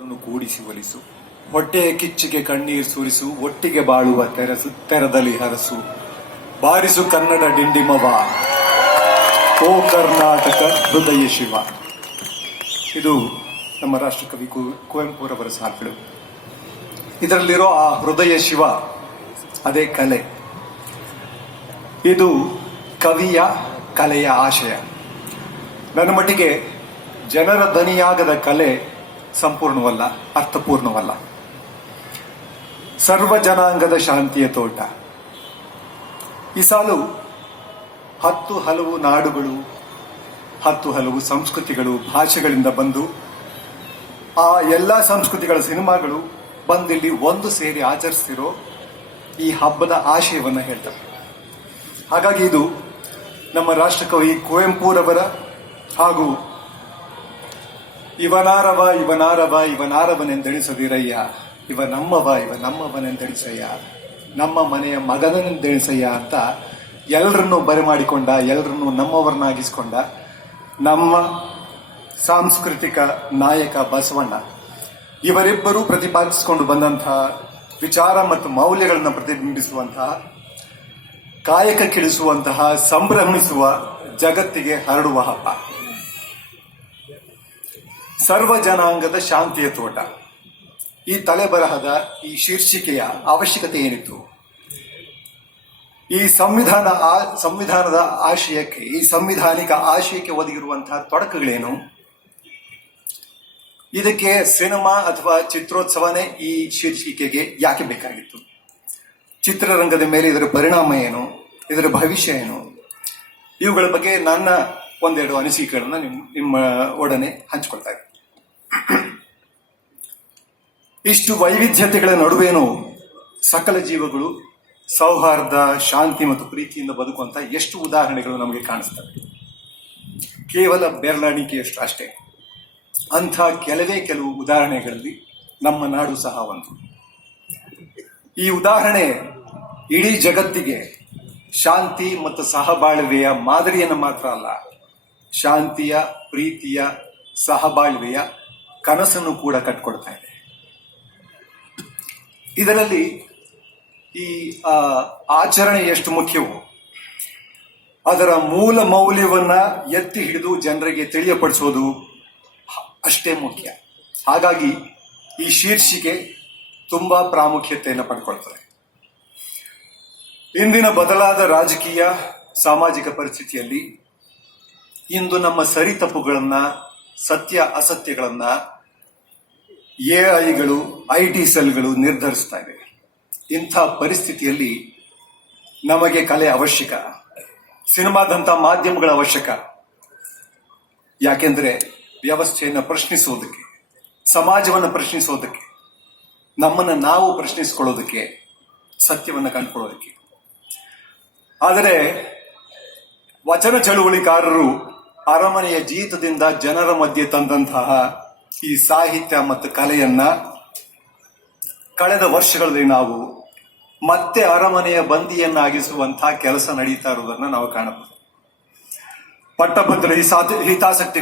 ಕೂಡಿಸಿ ಒಲಿಸು. ಹೊಟ್ಟೆಯ ಕಿಚ್ಚಿಗೆ ಕಣ್ಣೀರು ಸುರಿಸು, ಒಟ್ಟಿಗೆ ಬಾಳುವ ತೆರಸು, ತೆರದಲ್ಲಿ ಹರಸು. ಬಾರಿಸು ಕನ್ನಡ ಡಿಂಡಿಮವ. ಓ ಕರ್ನಾಟಕ, ಹೃದಯ ಶಿವ. ಇದು ನಮ್ಮ ರಾಷ್ಟ್ರಕವಿ ಕುವೆಂಪುರವರ ಸಾಲುಗಳು. ಇದರಲ್ಲಿರೋ ಆ ಹೃದಯ ಶಿವ, ಅದೇ ಕಲೆ. ಇದು ಕವಿಯ ಕಲೆಯ ಆಶಯ. ನನ್ನ ಮಟ್ಟಿಗೆ ಜನರ ದನಿಯಾಗದ ಕಲೆ ಸಂಪೂರ್ಣವಲ್ಲ, ಅರ್ಥಪೂರ್ಣವಲ್ಲ. ಸರ್ವ ಜನಾಂಗದ ಶಾಂತಿಯ ತೋಟ. ಈ ಸಾಲು ಹತ್ತು ಹಲವು ನಾಡುಗಳು, ಹತ್ತು ಹಲವು ಸಂಸ್ಕೃತಿಗಳು, ಭಾಷೆಗಳಿಂದ ಬಂದು ಆ ಎಲ್ಲ ಸಂಸ್ಕೃತಿಗಳ ಸಿನಿಮಾಗಳು ಬಂದಿಲ್ಲಿ ಒಂದು ಸೇರಿ ಆಚರಿಸ್ತಿರೋ ಈ ಹಬ್ಬದ ಆಶಯವನ್ನು ಹೇಳ್ತಾರೆ. ಹಾಗಾಗಿ ಇದು ನಮ್ಮ ರಾಷ್ಟ್ರಕವಿ ಕುವೆಂಪುರವರ ಹಾಗೂ ಇವನಾರವ ಇವನಾರವ, ಇವನಾರವನೆಂದೆಣಿಸದಿರಯ್ಯ. ಇವ ನಮ್ಮವ, ಇವ ನಮ್ಮವನೆಂದೆಣಿಸಯ್ಯ. ನಮ್ಮ ಮನೆಯ ಮಗನನೆಂದೆಣಿಸಯ್ಯ ಅಂತ ಎಲ್ಲರನ್ನೂ ಬರಮಾಡಿಕೊಂಡ ಎಲ್ಲರನ್ನೂ ನಮ್ಮವರನ್ನಾಗಿಸ್ಕೊಂಡ ನಮ್ಮ ಸಾಂಸ್ಕೃತಿಕ ನಾಯಕ ಬಸವಣ್ಣ. ಇವರಿಬ್ಬರೂ ಪ್ರತಿಪಾದಿಸಿಕೊಂಡು ಬಂದಂತಹ ವಿಚಾರ ಮತ್ತು ಮೌಲ್ಯಗಳನ್ನು ಪ್ರತಿಬಿಂಬಿಸುವಂತಹ ಕಾಯಕಕ್ಕಿಳಿಸುವಂತಹ ಸಂಭ್ರಮಿಸುವ ಜಗತ್ತಿಗೆ ಹರಡುವ ಹಬ್ಬ. ಸರ್ವ ಜನಾಂಗದ ಶಾಂತಿಯ ತೋಟ. ಈ ತಲೆಬರಹದ ಈ ಶೀರ್ಷಿಕೆಯ ಅವಶ್ಯಕತೆ ಏನಿತ್ತು? ಈ ಸಂವಿಧಾನ ಸಂವಿಧಾನದ ಆಶಯಕ್ಕೆ, ಈ ಸಂವಿಧಾನಿಕ ಆಶಯಕ್ಕೆ ಒದಗಿರುವಂತಹ ತೊಡಕುಗಳೇನು? ಇದಕ್ಕೆ ಸಿನಿಮಾ ಅಥವಾ ಚಿತ್ರೋತ್ಸವನೇ ಈ ಶೀರ್ಷಿಕೆಗೆ ಯಾಕೆ ಬೇಕಾಗಿತ್ತು? ಚಿತ್ರರಂಗದ ಮೇಲೆ ಇದರ ಪರಿಣಾಮ ಏನು? ಇದರ ಭವಿಷ್ಯ ಏನು? ಇವುಗಳ ಬಗ್ಗೆ ನನ್ನ ಒಂದೆರಡು ಅನಿಸಿಕೆಗಳನ್ನ ನಿಮ್ಮ ನಿಮ್ಮ ಒಡನೆ ಹಂಚಿಕೊಳ್ತಾ ಇದ್ದೀನಿ. ಇಷ್ಟು ವೈವಿಧ್ಯತೆಗಳ ನಡುವೇನು ಸಕಲ ಜೀವಗಳು ಸೌಹಾರ್ದ, ಶಾಂತಿ ಮತ್ತು ಪ್ರೀತಿಯಿಂದ ಬದುಕುವಂಥ ಎಷ್ಟು ಉದಾಹರಣೆಗಳು ನಮಗೆ ಕಾಣಿಸ್ತವೆ. ಕೇವಲ ಬೆರಳಿಕೆಯಷ್ಟು ಅಷ್ಟೇ. ಅಂಥ ಕೆಲವೇ ಕೆಲವು ಉದಾಹರಣೆಗಳಲ್ಲಿ ನಮ್ಮ ನಾಡು ಸಹ ಒಂದು. ಈ ಉದಾಹರಣೆ ಇಡೀ ಜಗತ್ತಿಗೆ ಶಾಂತಿ ಮತ್ತು ಸಹಬಾಳ್ವೆಯ ಮಾದರಿಯನ್ನು ಮಾತ್ರ ಅಲ್ಲ, ಶಾಂತಿಯ, ಪ್ರೀತಿಯ, ಸಹಬಾಳ್ವೆಯ ಕನಸನ್ನು ಕೂಡ ಕಟ್ಕೊಡ್ತಾ ಇದೆ. ಇದರಲ್ಲಿ ಈ ಆಚರಣೆ ಎಷ್ಟು ಮುಖ್ಯವೋ, ಅದರ ಮೂಲ ಮೌಲ್ಯವನ್ನ ಎತ್ತಿ ಹಿಡಿದು ಜನರಿಗೆ ತಿಳಿಯಪಡಿಸೋದು ಅಷ್ಟೇ ಮುಖ್ಯ. ಹಾಗಾಗಿ ಈ ಶೀರ್ಷಿಕೆ ತುಂಬಾ ಪ್ರಾಮುಖ್ಯತೆಯನ್ನು ಪಡ್ಕೊಳ್ತದೆ. ಇಂದಿನ ಬದಲಾದ ರಾಜಕೀಯ, ಸಾಮಾಜಿಕ ಪರಿಸ್ಥಿತಿಯಲ್ಲಿ ಇಂದು ನಮ್ಮ ಸರಿ ತಪ್ಪುಗಳನ್ನ ಸತ್ಯ ಅಸತ್ಯಗಳನ್ನ ಎಐಗಳು ಐ ಟಿ ಸೆಲ್ಗಳು ನಿರ್ಧರಿಸ್ತಾ ಇವೆ. ಇಂಥ ಪರಿಸ್ಥಿತಿಯಲ್ಲಿ ನಮಗೆ ಕಲೆ ಅವಶ್ಯಕ. ಸಿನಿಮಾದಂಥ ಮಾಧ್ಯಮಗಳ ಅವಶ್ಯಕ. ಯಾಕೆಂದರೆ ವ್ಯವಸ್ಥೆಯನ್ನು ಪ್ರಶ್ನಿಸೋದಕ್ಕೆ, ಸಮಾಜವನ್ನು ಪ್ರಶ್ನಿಸೋದಕ್ಕೆ, ನಮ್ಮನ್ನು ನಾವು ಪ್ರಶ್ನಿಸಿಕೊಳ್ಳೋದಕ್ಕೆ, ಸತ್ಯವನ್ನು ಕಂಡುಕೊಳ್ಳೋದಕ್ಕೆ. ಆದರೆ ವಚನ ಚಳುವಳಿಕಾರರು ಅರಮನೆಯ ಜೀತದಿಂದ ಜನರ ಮಧ್ಯೆ ತಂದಂತಹ ಈ ಸಾಹಿತ್ಯ ಮತ್ತು ಕಲೆಯನ್ನ ಕಳೆದ ವರ್ಷಗಳಲ್ಲಿ ನಾವು ಮತ್ತೆ ಅರಮನೆಯ ಬಂದಿಯನ್ನಾಗಿಸುವಂತಹ ಕೆಲಸ ನಡೀತಾ ಇರುವುದನ್ನು ನಾವು ಕಾಣಬಹುದು. ಪಟ್ಟಭದ್ರ ಹಿತಾಸಕ್ತಿಗಳು